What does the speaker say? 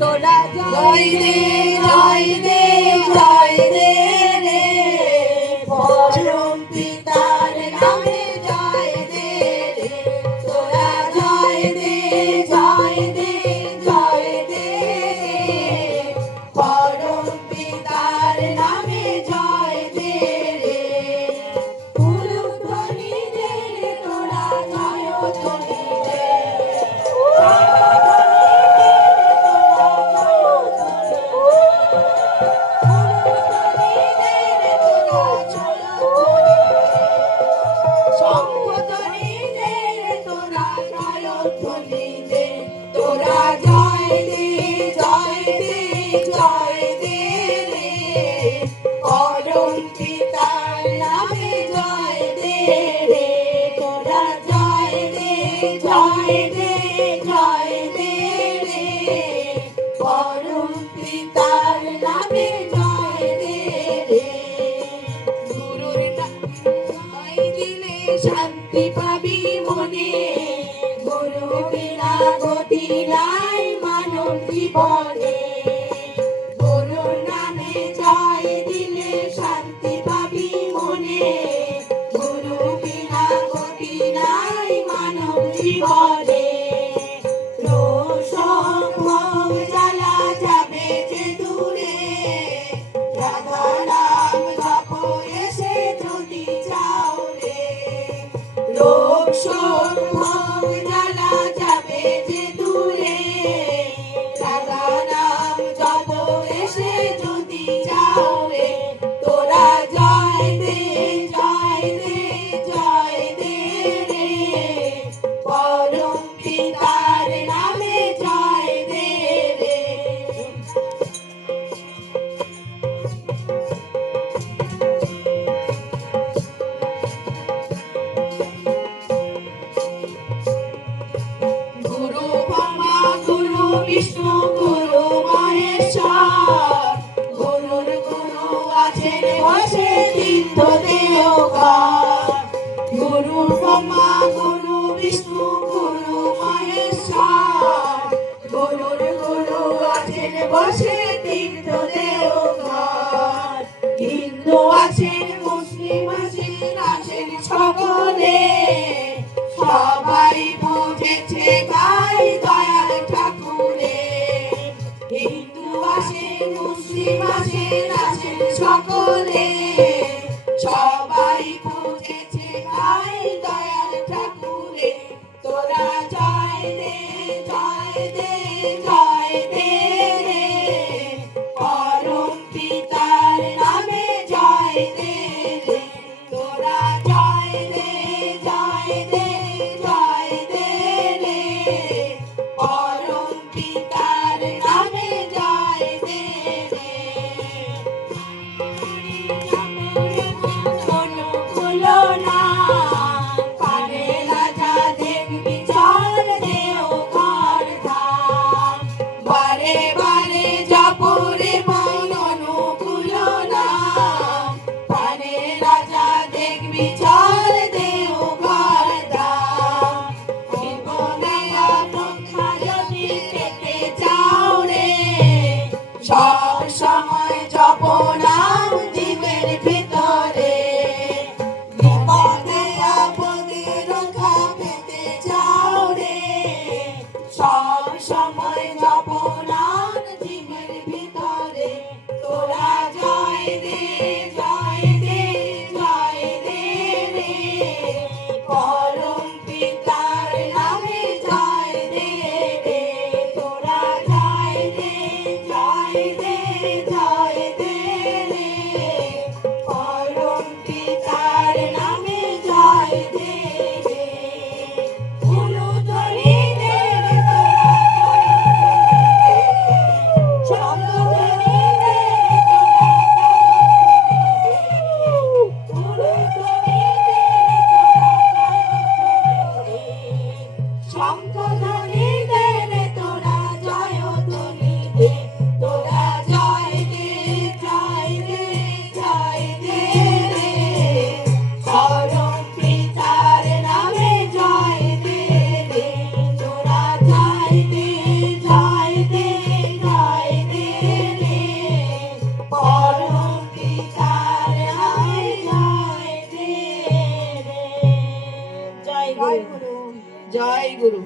তোরা জয় দে জয় দে জয় দে রে পরম পিতার নামে জয় দে রে তোরা জয় দে জয় দে জয় দে পরম পিতার নামে জয় দে রে উলুধ্বনি দে রে তোরা জয় ধ্বনি দে তোরা জয় দে জয় দে জয় দে রে পরম পিতার নামে জয় দে রে তোরা জয় দে জয় দে জয় দে রে পরম পিতার নামে জয় দে রে গুরুর নাম দিলে শান্তি পাবি মনে গুরু বিনা গতি নাই মানব জীবনে গুরুর নামে জয় দিলে শান্তি পাবি মনে গুরু বিনা গতি নাই মানব জীবনে রোষভোগ জ্বালা যাবে যে দূরে রাধা নাম জপ এসে যদি চাও রে রোষভোগ জ্বালা যাবে যে দূরে রাধা নাম জপ এসে যদি চাও রে তোরা জয় দে জয় দে জয় দে রে পরম পিতার নামে জয় দে রে গুরু ব্রহ্মা গুরু বিষ্ণু গুরু মহেশ্বর গুরুর গুরু আছেন বসে তীর্থ দেওঘর গুরু ব্রহ্মা গুরু বিষ্ণু গুরু মহেশ্বর গুরুর গুরু আছেন বসে তীর্থ দেওঘর হিন্দু আছেন মুসলিম আছেন আছেন সকলে সবাই বুঝেছে গাই দয়াল ঠাকুরে হিন্দু আছেন মুসলিম আছেন আছেন সকলে সবাই বুঝেছে গাই দয়াল ঠাকুরে তোরা জয় দে জয় দে জয় দে রে পরম পিতার নামে জয় দে রে তোরা জয় দে জয় দে জয় দে রে পরম পিতার নামে জয় দে রে অনুকূল না পারে রাজা দেখবি চল দেওঘর ধাম জয় গুরু গুরু। জয় গুরু।